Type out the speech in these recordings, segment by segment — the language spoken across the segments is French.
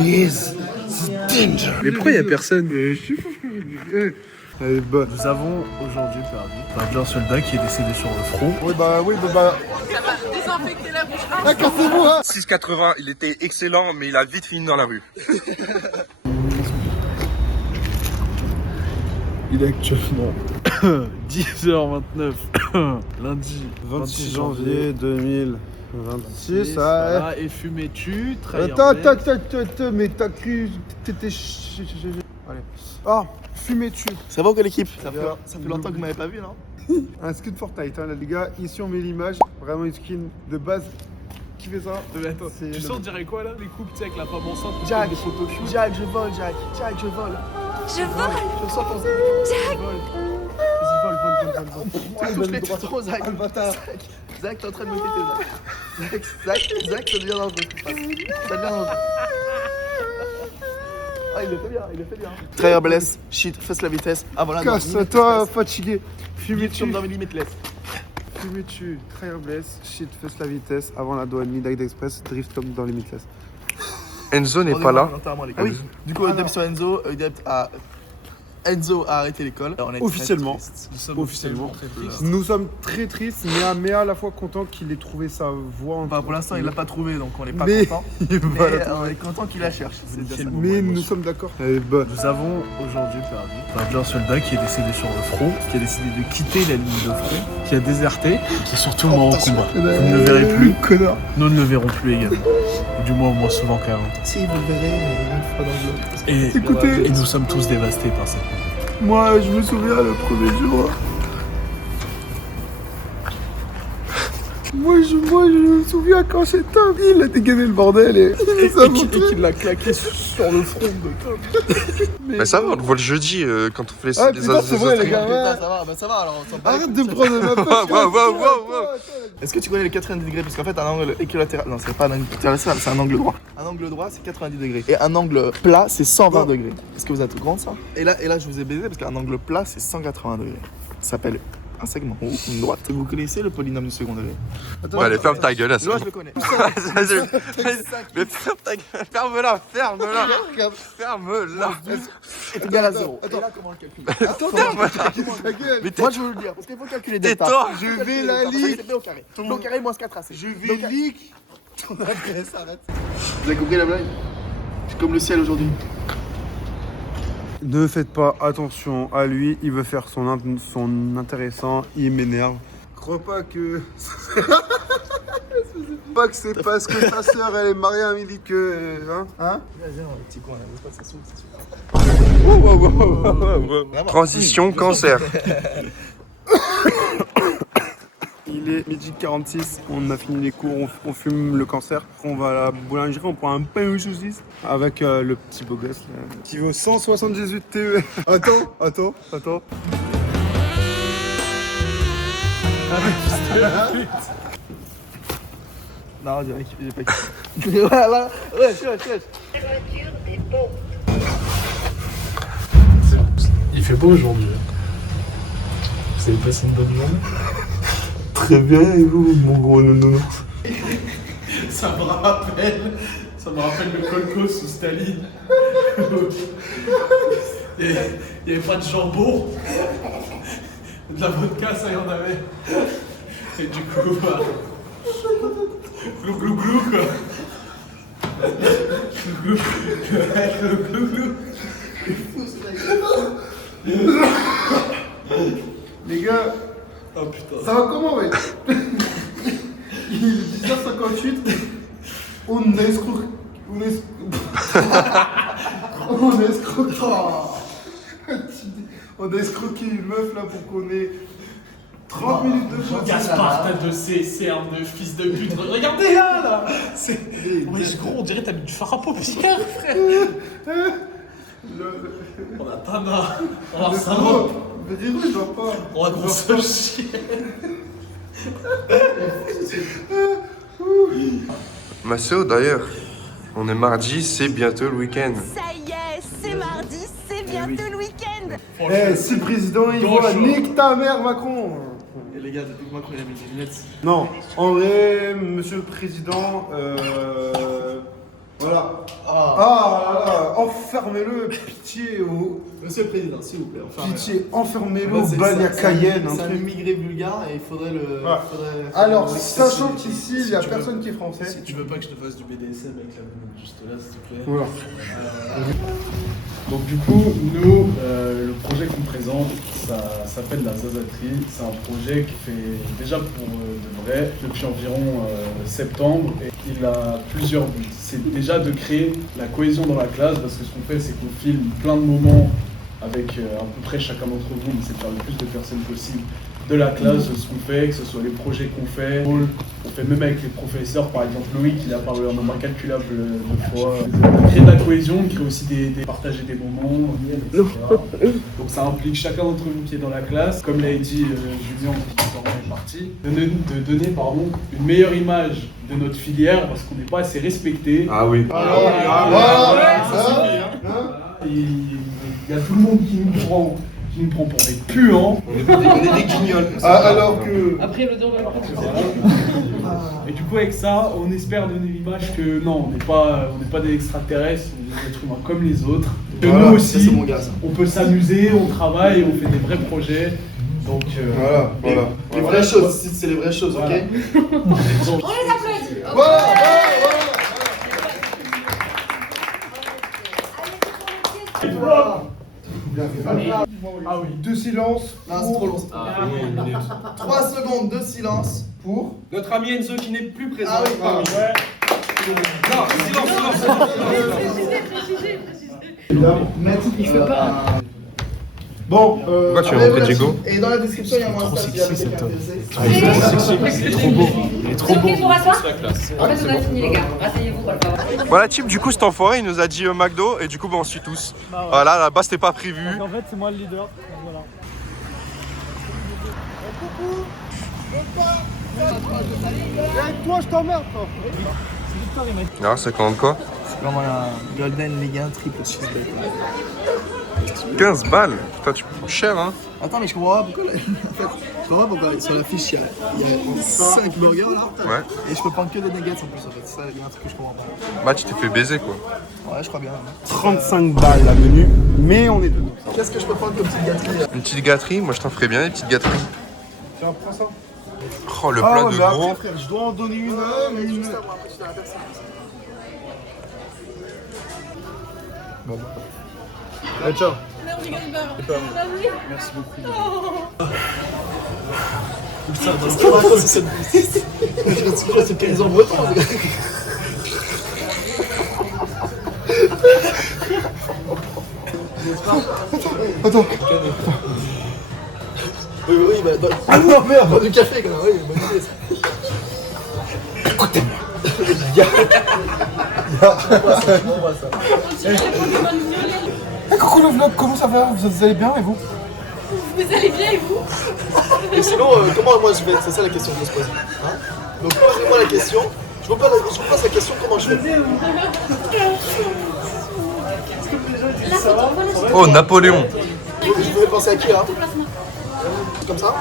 Yes, danger. Mais pourquoi y'a personne? Je suis fou. Allez, bah. Nous avons aujourd'hui perdu un soldat qui est décédé sur le front. Oui, bah. Ça va désinfecter la bouche. Ah, cassez-vous, hein. 6,80, il était excellent, mais il a vite fini dans la rue. Il est actuellement 10h29, lundi 26 janvier 2026. Voilà, et fumé tu, Attends, mais t'as cru que t'étais. Allez. Ah, fumé dessus. Ça va ou quelle équipe? Ça fait longtemps que vous m'avez pas vu, non? Un skin Fortnite, hein, là, les gars. Ici, on met l'image. Vraiment une skin de base. Qui fait ça? Mais attends, C'est tu le- sens on dirait quoi là? Les coupes, tu sais, avec la femme enceinte. Jack, des photos shoot. Jack, je vole, Jack, je vole. Je vole. Je sens ton Jack. vol. Vas-y, vol. Touche les trucs trop, Zach. Zach, t'es en train de me quitter, Zach, ça devient dangereux. Ça devient dangereux. Ah, il le fait bien. Trahir blesse, shit, fesse la vitesse. Ah voilà, Casse-toi, fatigué. Fumé dessus. dans mes limites, laisse. Fumé dessus. Trailer bless. Shit, fesse la vitesse. Avant la douane, Midnight Express. Drift comme dans Limitless. Enzo n'est pas là. Ah oui, du coup, Deb sur Enzo, Enzo a arrêté l'école. On est très Officiellement. triste. Nous sommes Officiellement. très tristes. Nous sommes très tristes, mais à la fois contents qu'il ait trouvé sa voie. Bah, pour l'instant, il l'a pas trouvé, donc on est pas Mais content. il va la Mais trouver. on est content qu'il la cherche. C'est déjà ça. Mais nous sommes d'accord. Allez, bah. Nous avons aujourd'hui perdu un soldat qui est décédé sur le front, qui a décidé de quitter la ligne de front, qui a déserté, et qui est surtout mort au combat. Vous ne le verrez plus, Connard. nous ne le verrons plus également. Ou du moins au moins souvent qu'avant. Si, vous le verrez une fois dans le vlog. Et, Écoutez. et nous sommes tous dévastés par cette nouvelle. Moi, je me souviens le premier jour. Moi, je me souviens quand c'est Tom, il a dégainé le bordel et il nous a montré. qu'il l'a claqué sur le front de Tom. Mais ça va, on le voit le jeudi quand on fait les Ah putain, c'est vrai les gars. Putain, Ouais. ça va alors. On s'en bat les Arrête couilles. de me prendre ma poche. Wow. Est-ce que tu connais les 90 degrés? Parce qu'en fait, un angle équilatéral. Non, c'est pas un angle équilatéral, c'est un angle droit. Un angle droit, c'est 90 degrés. Et un angle plat, c'est 120 degrés. Est-ce que vous êtes au courant de ça? Et là, je vous ai baisé parce qu'un angle plat, c'est 180 degrés. Ça s'appelle un segment ou une droite. Vous connaissez le polynôme du second degré? Attends, Ouais, allez, ferme ta gueule là. Moi, je le connais. Mais ferme ta gueule, ferme-la. Ferme-la. Est égal à 0. Attends. Et là, comment le calculer? Attends, ta gueule. Moi, je veux le dire parce qu'il faut calculer delta. Tais-toi. Je vais la C'est ligue. B au carré. B au carré moins 4 AC. Je vais leak ton adresse, arrête. Vous avez compris la blague? C'est comme le ciel aujourd'hui. Ne faites pas attention à lui, il veut faire son intéressant, il m'énerve. Crois pas que. Pas que c'est parce que ta sœur elle est mariée à un militaire que. Hein? Viens, le petit coin là, laisse pas ça s'ouvre, ça s'ouvre. Transition cancer. Il est midi 46, on a fini les cours, on fume le cancer. On va à la boulangerie, on prend un pain aux saucisses avec le petit beau gosse là, qui vaut 178 TE. Attends. Non, on dirait qu'il est pas. Voilà, wesh. Il fait beau aujourd'hui. Vous avez passé une bonne journée? Très bien, et vous, mon gros nounours? Ça me rappelle le Colco sous Staline. Il n'y avait pas de jambon. De la vodka, ça y en avait. Et du coup, bah, glou quoi. Glou. Les gars, Oh putain. ça va comment, mec? Il est 10h58, on a escroqué. On a escroqué une meuf là pour qu'on ait 30 minutes de chance. Gaspard, t'as de ces cernes de fils de pute. Regardez là. Ouais, ce gros, on dirait que t'as mis du fard à paupières, frère. On a Tana. On a Samo. Mais dis-moi, je vois pas. On a grosse chienne. Maceo d'ailleurs, on est mardi, c'est bientôt le week-end. Ça y est, c'est mardi, c'est bientôt le week-end. Eh, si le président il voit, nique ta mère, Macron. Et les gars, depuis que Macron il a mis des lunettes. Non, en vrai, monsieur le président, voilà. Ah, enfermez-le, pitié, Monsieur le Président, s'il vous plaît, pitié, enfermez-le En au fait, Balia c'est Cayenne, un un truc. immigré bulgare et il faudrait le. Ouais. Alors, sachant qu'ici, il n'y a personne qui est français. Si tu veux pas que je te fasse du BDSM avec la meuf juste là, s'il te plaît. Voilà. Donc du coup, nous, le projet qu'on présente, ça s'appelle la Zazaterie. C'est un projet qui fait déjà pour de vrai depuis environ septembre. Et il a plusieurs buts. C'est déjà de créer la cohésion dans la classe, parce que ce qu'on fait, c'est qu'on filme plein de moments avec à peu près chacun d'entre vous, mais c'est de faire le plus de personnes possible de la classe, de ce qu'on fait, que ce soit les projets qu'on fait. On fait même avec les professeurs, par exemple Loïc, il a parlé un nombre incalculable de fois. On crée de la cohésion, on crée aussi partager des moments, etc. Donc ça implique chacun d'entre vous qui est dans la classe. Comme l'a dit Julien, qui est parti, de donner une meilleure image de notre filière, parce qu'on n'est pas assez respecté. Ah oui. Il y a tout le monde qui nous prend pour des puants. On est des guignols. Alors que... Après le dos de Et du coup, avec ça, on espère donner l'image que non, on n'est pas des extraterrestres, on est des êtres humains comme les autres. Que Voilà, nous ça, aussi, c'est mon gars, ça. on peut s'amuser, on travaille, on fait des vrais projets. Donc, Voilà. Les vraies choses, c'est les vraies choses, Voilà. ok? ah oui. De silence Non, c'est trop long. 3 secondes de silence pour... Notre ami Enzo qui n'est plus présent. Ah oui, parmi nous. Non, silence. Il fait pas. Bon, Pourquoi tu es après, rentré, voilà, Diego? Et dans la description, il y a mon Insta, s'il y a quelqu'un intéressé. Il est trop beau. Il est trop beau. Pour asseoir. En fait, on a fini les gars. Asseyez-vous pour le favor. Voilà, type, du coup, cet enfoiré, il nous a dit McDo, et du coup, on suit tous. Voilà, là-bas, c'était pas prévu. En fait, c'est moi le leader. Voilà. Avec toi, je t'emmerde, toi. Alors, ça commande quoi? C'est vraiment un Golden Ligue 1 triple cheeseburger. 15 balles. Putain, tu coûtes cher, hein. Attends, mais je comprends pas pourquoi. En fait, je comprends pas pourquoi sur la fiche, il y a 5 burgers là. Ouais. Et je peux prendre que des nuggets en plus, en fait. Ça, il y a un truc que je comprends pas. Bah, tu t'es fait baiser, quoi. Ouais, je crois bien. 35 balles la venue, mais on est deux. Qu'est-ce que je peux prendre comme petite gâterie là? Une petite gâterie, moi, je t'en ferais bien, des petites gâteries. Tiens, prends ça. Oh, le plat de mais gros. après, frère, je dois en donner une. Juste à moi, après, tu dois la personne. Allez, ciao. Merci beaucoup. Qu'est-ce qu'on raconte, c'est cette. C'est 15 ans breton, les gars. Attends. Oui, bah. Ah non, merde, dans du café, quand même. Oui, bonne idée ça. Coucou le vlog, comment ça va? Vous allez bien et vous? Vous allez bien et vous? Et sinon, comment moi je vais? C'est ça la question qu'on se pose. Hein? Donc, posez-moi la question. Je vous pose la question comment je vais. Oh, Napoléon. Je voulais penser à qui là? Comme ça?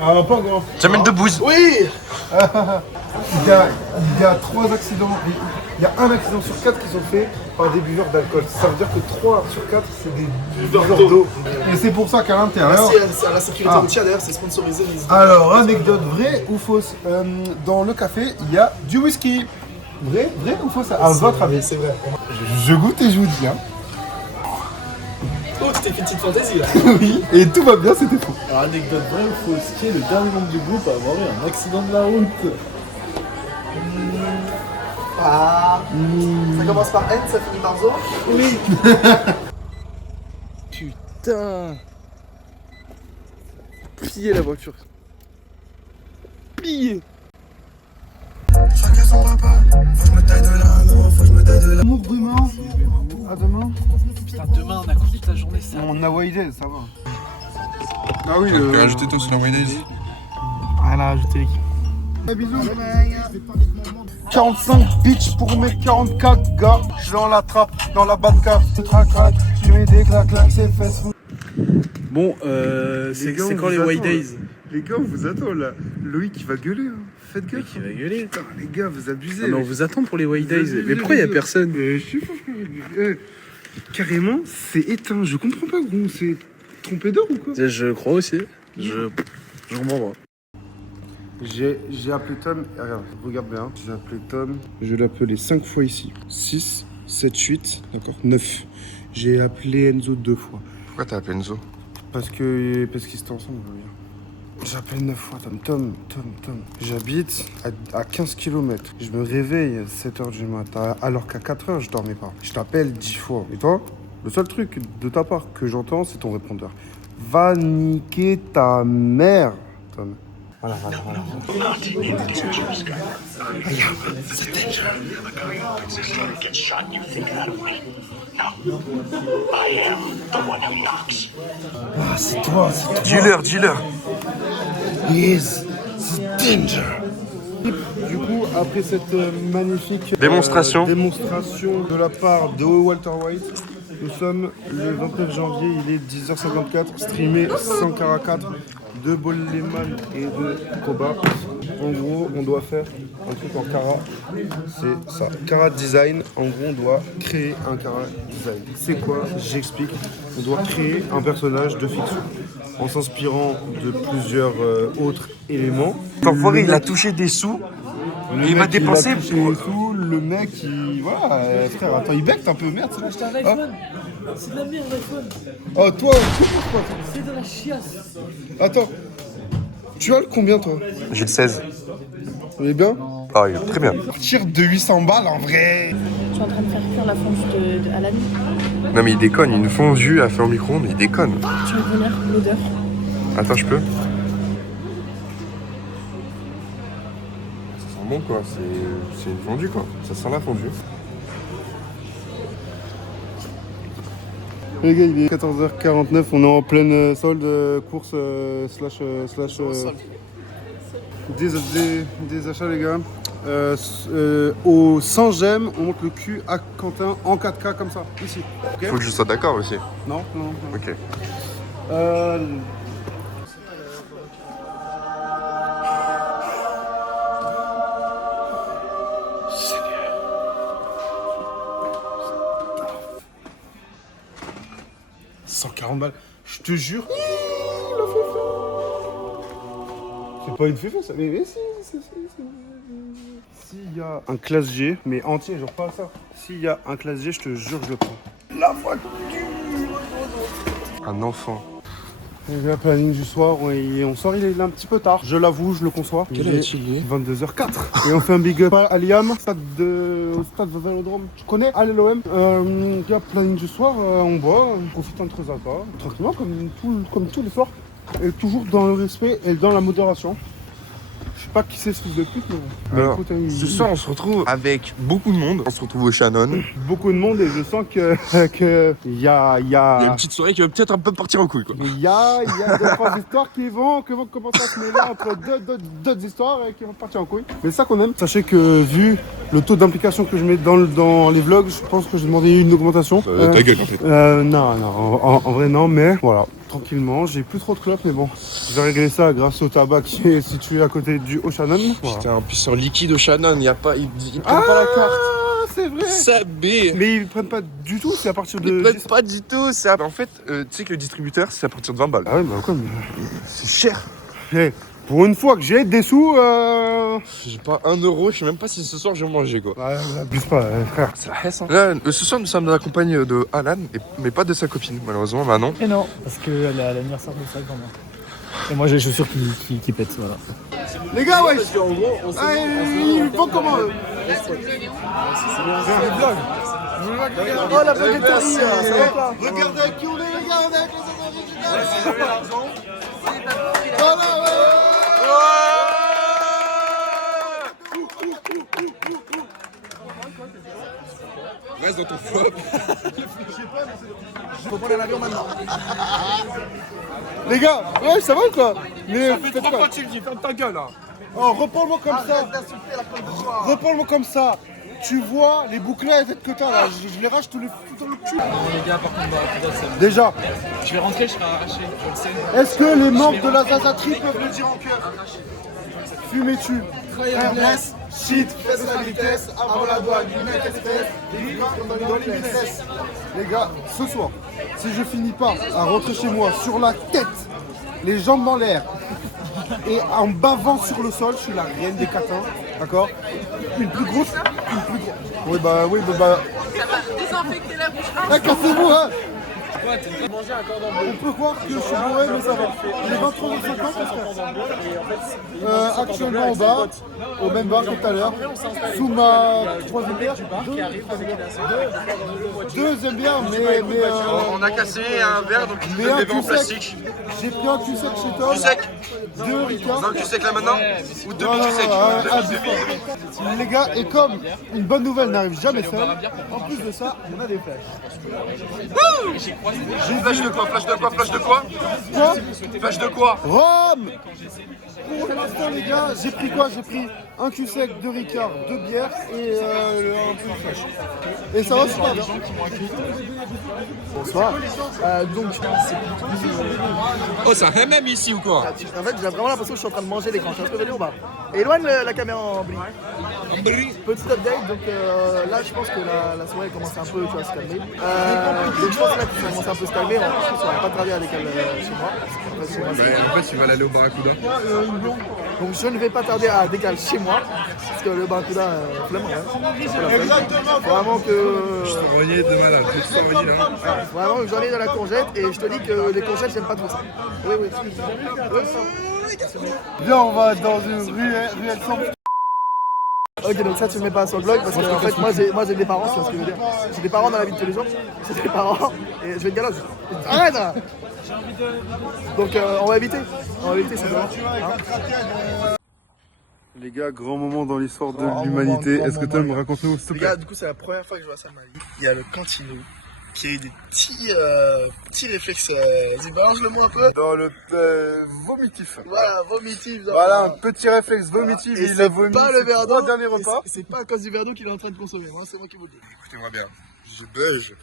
Ah, pas grand. Jamel Debbouze. Oui! Il y a 3 accidents. Il y a un accident sur 4 qui sont faits par des buveurs d'alcool. Ça veut dire que 3 sur 4, c'est des buveurs d'eau. Et c'est pour ça qu'à l'intérieur... Merci à la sécurité routière, d'ailleurs, c'est sponsorisé. Alors, anecdote vraie ou fausse? Dans le café, il y a du whisky. Vrai ou fausse? À votre avis? C'est vrai. Je goûte et je vous dis. Hein. Oh, tu t'es fait une petite fantaisie là. Oui, et tout va bien, c'était faux. Alors, anecdote vraie ou fausse, qui est le dernier membre du groupe à avoir eu un accident de la route? Ah. Ça commence par N, ça finit par Zo. Oui. Putain. Plier la voiture. Plier. Amour demain. À demain. Putain, demain, on a couru toute la journée, ça. On a Wayday, ça va. Ah oui, Tu peux rajouter toi sur la Waydays? Rien à rajouter. Bisous. 45 bitch pour mes 44 gars. Je suis dans la trappe, dans la Batcar. Trac, tu mets des clac, c'est fesses. Bon, c'est quand les White Days? Les gars, on vous attend là. Loïc il va gueuler. Hein. faites gaffe. Qui va gueuler. Putain, les gars, vous abusez. Non, mais on vous attend pour les White Vous Days. abusez, Mais pourquoi il y a les gars. personne? Je suis fou. Carrément, c'est éteint. Je comprends pas, gros. C'est trompé d'heure ou quoi? Je crois aussi. Je comprends pas. J'ai appelé Tom. Regarde bien. J'ai appelé Tom. Je l'ai appelé 5 fois ici. 6, 7, 8, d'accord, 9. J'ai appelé Enzo 2 fois. Pourquoi t'as appelé Enzo? Parce qu'ils étaient ensemble. J'ai appelé 9 fois Tom. J'habite à 15 km. Je me réveille à 7h du matin, alors qu'à 4h, je dormais pas. Je t'appelle 10 fois. Et toi, le seul truc de ta part que j'entends, c'est ton répondeur. Va niquer ta mère, Tom. Voilà. Ah, c'est toi. Dealer. Yes, c'est danger. Du coup, après cette magnifique Démonstration. démonstration de la part de Walter White, nous sommes le 29 janvier, il est 10h54, streamé 144 de Bolleman et de Koba. En gros, on doit faire un truc en Kara, c'est ça, Kara Design. En gros, on doit créer un Kara Design. C'est quoi? J'explique. On doit créer un personnage de fiction en s'inspirant de plusieurs autres éléments. L'enfoiré, il a touché des sous. Il m'a dépensé pour... Le mec, il... Voilà, frère, attends, il becte un peu, merde. J'ai acheté un iPhone. C'est de la merde, l'iPhone. Oh, toi, quoi? C'est de la chiasse. Attends, tu as le combien, toi? J'ai le 16. Il est bien? Ah, il est très bien. Tire de 800 balles, en vrai. Je suis en train de faire cuire la fondue de Alan. Non, mais il déconne. Une fondue à faire au micro-ondes, il déconne. Tu veux venir l'odeur? Attends, je peux? Ça sent bon, quoi. C'est une fondue, quoi. Ça sent la fondue. Les gars, il est 14h49, on est en pleine solde, course des achats, les gars. Au 100 gemmes, on monte le cul à Quentin en 4K comme ça, ici. Okay. Faut que je sois d'accord aussi. Non. Ok. $140 balles, je te jure. La féfé. C'est pas une féfé ça, mais si. S'il y a un classe G, mais entier, genre pas ça. S'il y a un classe G, je te jure, je le prends. La voiture. Un enfant. Le planning du soir, on sort, il est un petit peu tard. Je l'avoue, je le conçois. Quelle heure est-il, lui 22h04. Et on fait un big up à Liam, au stade Vélodrome. Tu connais? Allez l'OM. Il y a planning du soir, on boit, on profite entre zapas. Tranquillement, comme tous les soirs. Et toujours dans le respect et dans la modération. Je sais pas qui c'est ce fils de pute, mais Alors, écoute, ce soir, on se retrouve avec beaucoup de monde. On se retrouve au Shannon. beaucoup de monde et je sens que il y a Il y a une petite soirée qui va peut-être un peu partir en couille, quoi. Il y a 2-3 histoires qui vont commencer à se mêler entre d'autres histoires et qui vont partir en couille. Mais c'est ça qu'on aime. Sachez que vu le taux d'implication que je mets dans les vlogs, je pense que j'ai demandé une augmentation. Ta gueule, en fait. Non, en vrai non, mais voilà. Tranquillement, j'ai plus trop de clopes, mais bon, je vais régler ça grâce au tabac qui est situé à côté du Oceanon. Voilà. Putain, puis sur liquide au Shannon, il prennent pas la carte. C'est vrai. Sabé. Mais ils prennent pas du tout, c'est à partir de... Ils prennent pas du tout. En fait, tu sais que le distributeur, c'est à partir de 20 balles. Ah ouais, bah comme... C'est cher. Hey, pour une fois que j'ai des sous, J'ai pas 1 euro, je sais même pas si ce soir je vais manger, quoi. Ouais, abuse pas, frère. C'est la hesse, hein. Là, ce soir, nous sommes dans la compagnie de Alan, mais pas de sa copine, malheureusement, Manon. Et non, parce qu'elle est à l'anniversaire de sa grand-mère. Et moi j'ai les chaussures qui pètent, voilà. Les gars, ouais. Ils font comment eux? C'est un vlog. Oh la baguette, ça va pas. Regardez avec qui on est, les gars, on est avec les originaux. Voilà, ouais. Reste dans ton flop. Faut prendre l'avion maintenant. Les gars, ouais, ça va ou quoi? Mais faites quoi? Ferme ta gueule, là. Oh, reprends-moi comme ça. Reprends-moi comme ça. Tu vois les bouclettes que t'as là, je les rage tous les fous dans le cul. Les gars, par contre, Déjà, je vais rentrer, je serai arraché, je le sais. est-ce que les membres de la Zazaterie peuvent le dire en cœur? Fumez-tu? RS, shit, fesse la vitesse, avant la douane, United Express, dans les business. Les gars, ce soir, si je finis pas à rentrer chez moi sur la tête, les jambes dans l'air, et en bavant sur le sol, je suis la reine des catins, d'accord? Une plus grosse, Oui, bah. Ça va désinfecter la bouche. Cassez-vous, hein! On peut croire que je suis bourré, mais ça va. Il est 23h50, actuellement au bar, au même bar que tout à l'heure, sous ma troisième bière. Deuxième bière, mais On a cassé un verre, donc il un bébé en cul plastique. J'ai pris un cul sec chez Tom. Tu sec? 2 Ricard. Non, tu sec là maintenant? Ou Non, demi tu sec? les gars, et comme une bonne nouvelle n'arrive jamais seule, en plus de ça, on a des flèches. Flash de quoi? Flash de quoi? Flash de quoi? Quoi? Flash de quoi? Rome! Pour l'instant, les gars, j'ai pris quoi? J'ai pris un cul sec, 2 Ricard, 2 bières et un peu de fraîche. Et ça va super bien. Bonsoir. Donc, Oh, c'est un MM ici ou quoi? en fait, j'ai vraiment l'impression que je suis en train de manger l'écran. Je suis un peu venu au bar. Éloigne la caméra en bris. Petit update, donc là, je pense que la soirée commence un peu à se calmer. Donc, je pense que là, ça commence un peu à se calmer. En plus, on va pas tarder à décaler chez moi. En fait, chez moi, En fait, tu vas aller au Barracuda. donc, je ne vais pas tarder à décaler chez moi. Parce que le Barracuda, flemme, ouais. Exactement. Vraiment que. Rogné de malade. Tu te sens rogné là? Vraiment que j'en ai dans la congette et je te dis que les congettes, j'aime pas trop ça. Oui. Viens, on va dans une ruelle sans. Ok, donc ça tu le mets pas sur le blog parce que en fait moi j'ai des parents, c'est ce que je veux dire. J'ai des parents dans la vie de tous les jours, j'ai des parents et je vais te galoche. Arrête là. Donc on va éviter c'est bon. Les gars, grand moment dans l'histoire de l'humanité. Est-ce que Tom raconte-nous s'il te Les plaît? gars, du coup c'est la première fois que je vois ça de ma vie. Il y a le Cantino qui a eu des petits réflexes. Vas-y, balance le mot un peu. Dans le vomitif. Voilà, vomitif. Genre, Voilà, un petit réflexe vomitif. et Il a vomi pas le verre d'eau. dernier repas. C'est pas à cause du verre d'eau qu'il est en train de consommer, hein, c'est moi qui vous le dis. Écoutez-moi bien. Je beuge.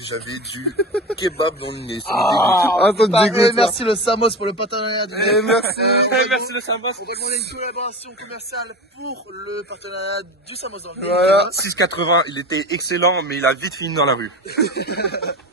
J'avais du kebab dans le nez. Ah, ça te dégoûte. Merci le Samos pour le partenariat. Merci. Merci le Sambas. On va demander une collaboration commerciale pour le partenariat du Samos dans le nez. Voilà. 6,80, il était excellent, mais il a vite fini dans la rue.